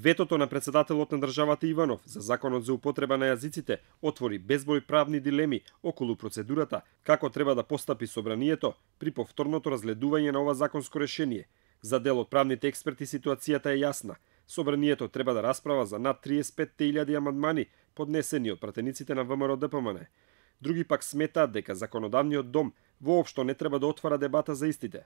Ветото на председателот на државата Иванов за законот за употреба на јазиците отвори безброј правни дилеми околу процедурата како треба да постапи собранието при повторното разгледување на ова законско решение. За дел од правните експерти ситуацијата е јасна. Собранието треба да расправа за над 35.000 амандмани поднесени од пратениците на ВМРО ДПМН. Други пак сметаат дека законодавниот дом воопшто не треба да отвара дебата за истите.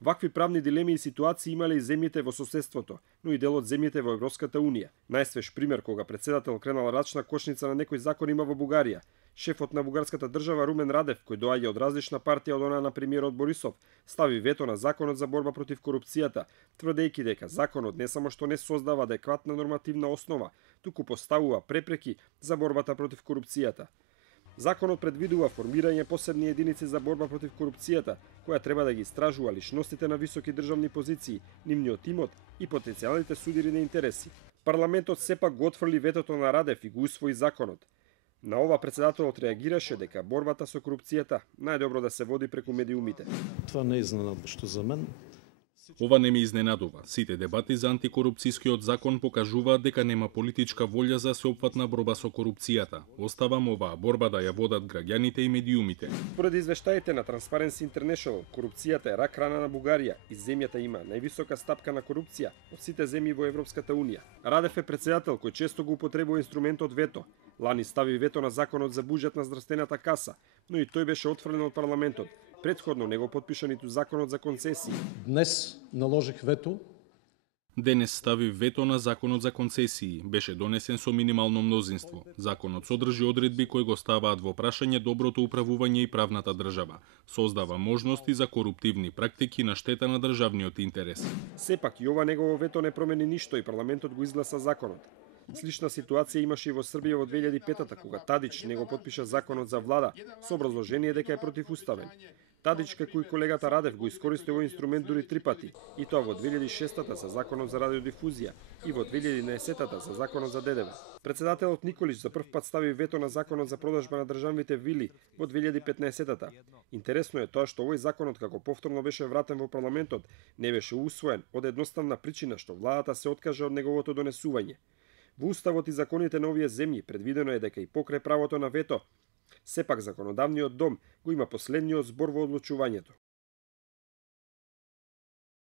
Вакви правни дилеми и ситуации имале и земјите во соседството, но и дел од земјите во Европската унија. Најсвеж пример кога председател кренал рачна кошница на некој закон има во Бугарија. Шефот на бугарската држава Румен Радев, кој доаѓа од различна партија од онаа на премиерот Борисов, стави вето на законот за борба против корупцијата, тврдејќи дека законот не само што не создава адекватна нормативна основа, туку поставува препреки за борбата против корупцијата. Законот предвидува формирање посебни единици за борба против корупцијата, која треба да ги истражува личностите на високи државни позиции, нивниот имот и потенцијалните судири на интереси. Парламентот сепак го отфрли ветото на Радев и го усвои законот. На ова председателот реагираше дека борбата со корупцијата најдобро да се води преку медиумите. Това не е изненадващо за мен. Ова не ме изненадува. Сите дебати за антикорупцијскиот закон покажуваат дека нема политичка волја за сеопфатна борба со корупцијата. Оставам оваа борба да ја водат граѓаните и медиумите. Според извештаите на Transparency International, корупцијата е рак рана на Бугарија и земјата има највисока стапка на корупција од сите земји во Европската унија. Радев е председател кој често го употребува инструментот вето. Лани стави вето на законот за буџет на здравствената каса, но и тој беше отфрлен од парламентот. Предходно не го потпиша ниту законот за концесии. Днес наложих вето. Денес стави вето на законот за концесии. Беше донесен со минимално мнозинство. Законот содржи одредби кои го ставаат во прашање доброто управување и правната држава. Создава можности за коруптивни практики на штета на државниот интерес. Сепак и ова негово вето не промени ништо и парламентот го изгласа законот. Слична ситуација имаше и во Србија во 2005-та, кога Тадич не го потпиша законот за влада со образложение дека е противуставен. Тадич, како и колегата Радев, го искористи овој инструмент дури 3 пати, и тоа во 2006-та за законот за радиодифузија и во 2011-та за законот за ДДВ. Председателот Николич за прв пат стави вето на законот за продажба на државните вили во 2015-та. Интересно е тоа што овој законот, како повторно беше вратен во парламентот, не беше усвоен од едноставна причина што владата се откажа од неговото донесување. Во уставот и законите на овие земји предвидено е дека и покрај правото на вето, сепак законодавниот дом го има последниот збор во одлучувањето.